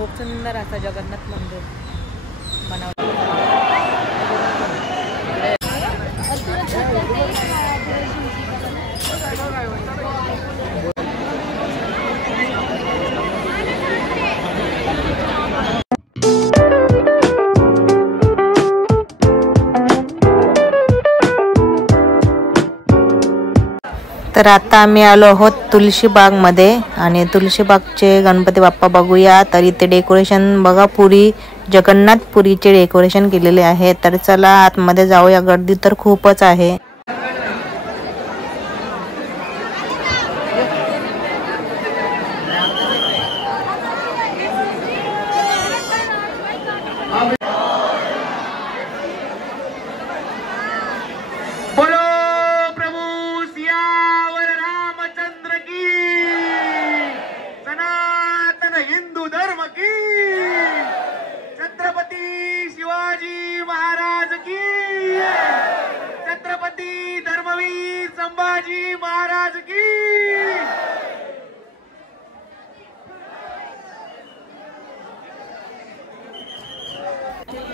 खूप सुंदर असं जगन्नाथ मंदिर बनवलं. तर आता आम्ही आलो आहोत तुळशीबागमध्ये आणि तुळशीबागचे गणपती बाप्पा बघूया. तर इथे डेकोरेशन बघा, पुरी जगन्नाथ पुरीचे डेकोरेशन केलेले आहे. तर चला आतमध्ये जाऊया, गर्दी तर खूपच आहे.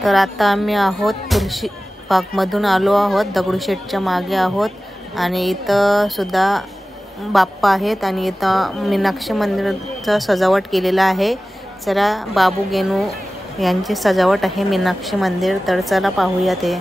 तर आता आम्ही आहोत तुळशीबागमधून आलो आहोत, दगडूशेठच्या मागे आहोत आणि इथं सुद्धा बाप्पा आहेत आणि इथं मीनाक्षी मंदिराचं सजावट केलेलं आहे. जरा बाबू गेनू यांची सजावट आहे मीनाक्षी मंदिर. तर चला पाहूया ते.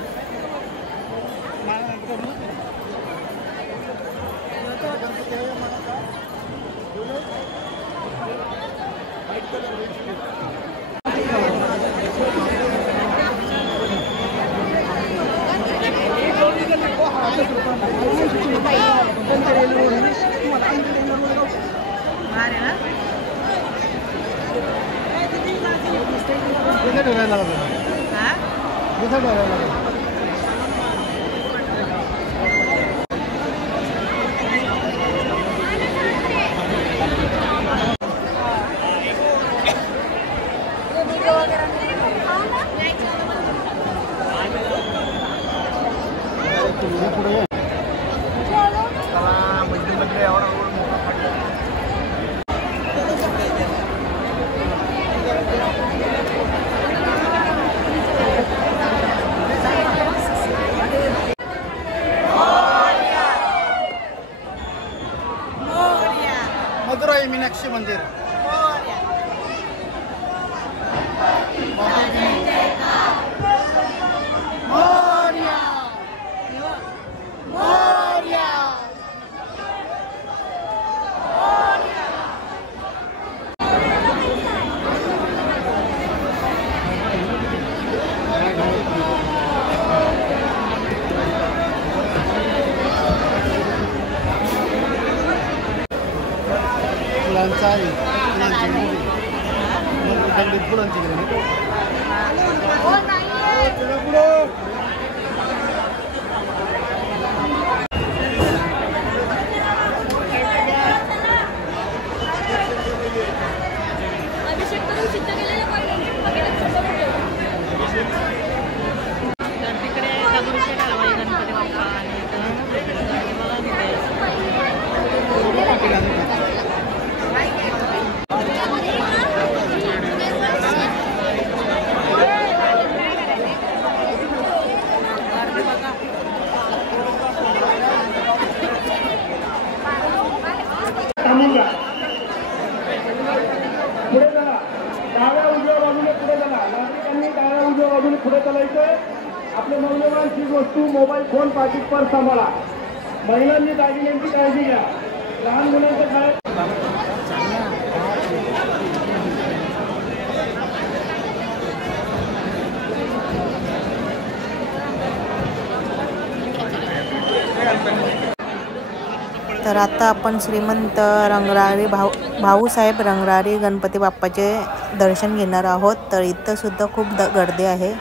मदुराई मीनाक्षी मंदिर. पुढे चालायचं. आपले मौल्यवान चीज वस्तू मोबाईल फोन पाकिट पर्स सांभाळा. महिलांनी दागिन्यांची काळजी घ्या. लहान मुलांचं काय तर आता आपण श्रीमंत रंगरारी भाऊसाहेब रंगरारी गणपती बाप्पाचे दर्शन घेणार आहोत. तर इथं सुद्धा खूप गर्दी आहे.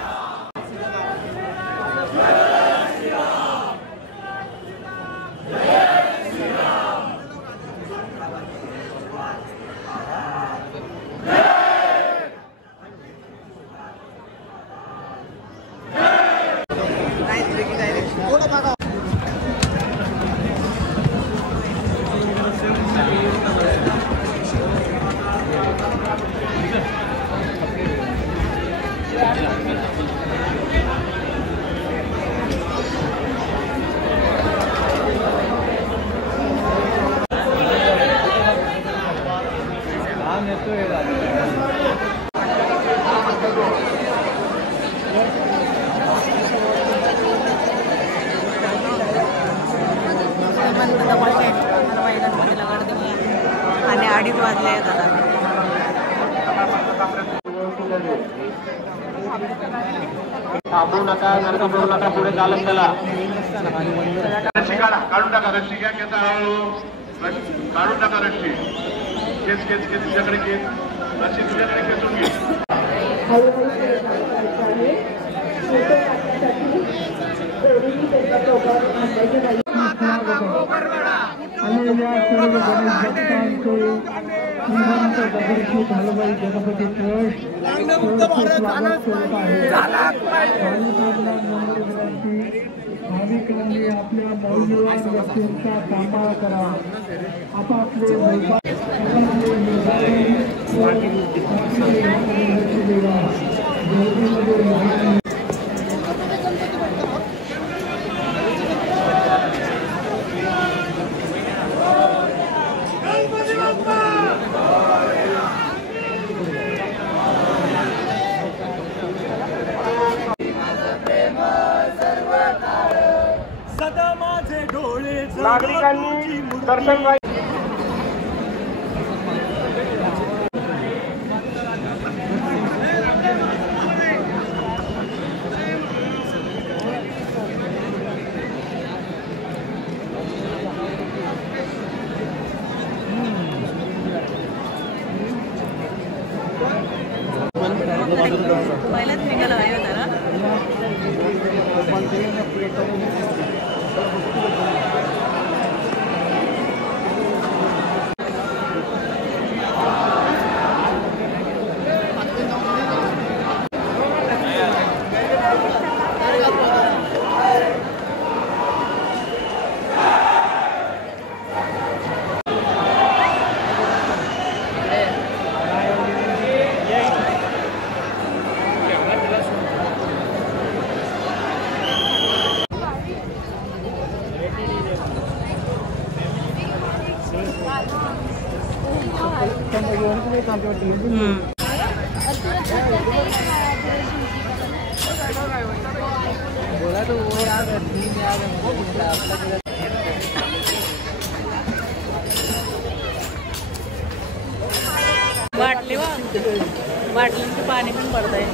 थांबू नका, गर्दी करू नका, पुढे चालत चला. रस्सी काढा, काढून टाका रस्सी. घ्या घेता हळूहळू, काढून टाका रस्सी. केस केस केस तुझ्याकडे केस, रस्सी तुझ्याकडे खेचून घे. गणपती भाविकांनी आपल्या मौल्यवान वस्तूंचा सांभाळ करा. आपापले नागरिकांनी दर्शन पहिलाच निघाला आहे होता ना. बाटली बाटलीचं पाणी पण पडत आहे.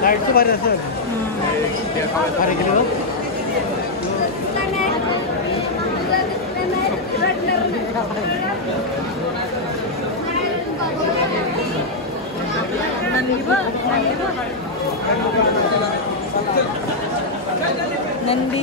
लाईटचं भारी असेल. भारी गेलो नंदी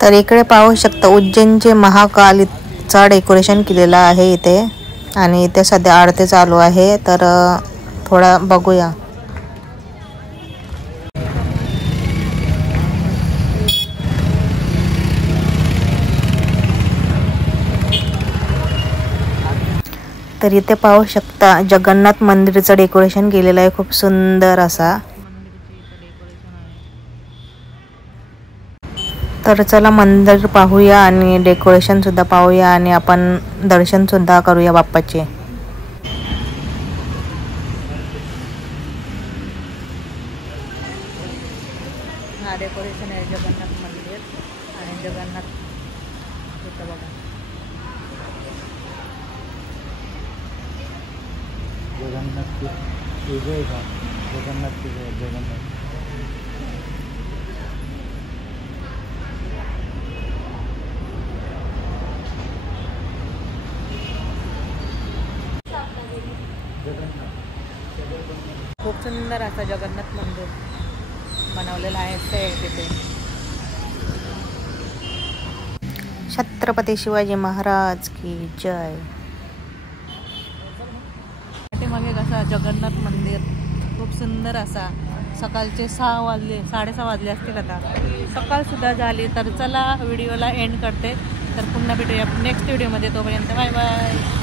तर इकडे पाहू शकता उज्जैनचे महाकालीचा डेकोरेशन केलेला आहे इथे. आणि इथे सध्या आरती चालू आहे, तर थोडा बघूया. तर इथे पाहू शकता जगन्नाथ मंदिराचं डेकोरेशन केलेलं आहे, खूप सुंदर असा. तर चला मंदिर पाहूया आणि डेकोरेशन सुद्धा पाहूया आणि आपण दर्शन सुद्धा करूया बाप्पाचे. हा डेकोरेशन आहे जगन्नाथ मंदिर आणि जगन्नाथ इथं बघा. जगन्नाथ खूप सुंदर असं जगन्नाथ मंदिर बनवलेलं आहे ते तिथे. छत्रपती शिवाजी महाराज की जय. ते मागे कसा जगन्नाथ मंदिर खूप सुंदर असा. सकाळचे 6:30 वाजले असतील आता. सकाळसुद्धा झाली. तर चला व्हिडिओला एंड करते. तर पुन्हा भेटूया नेक्स्ट व्हिडिओमध्ये. तोपर्यंत बाय बाय.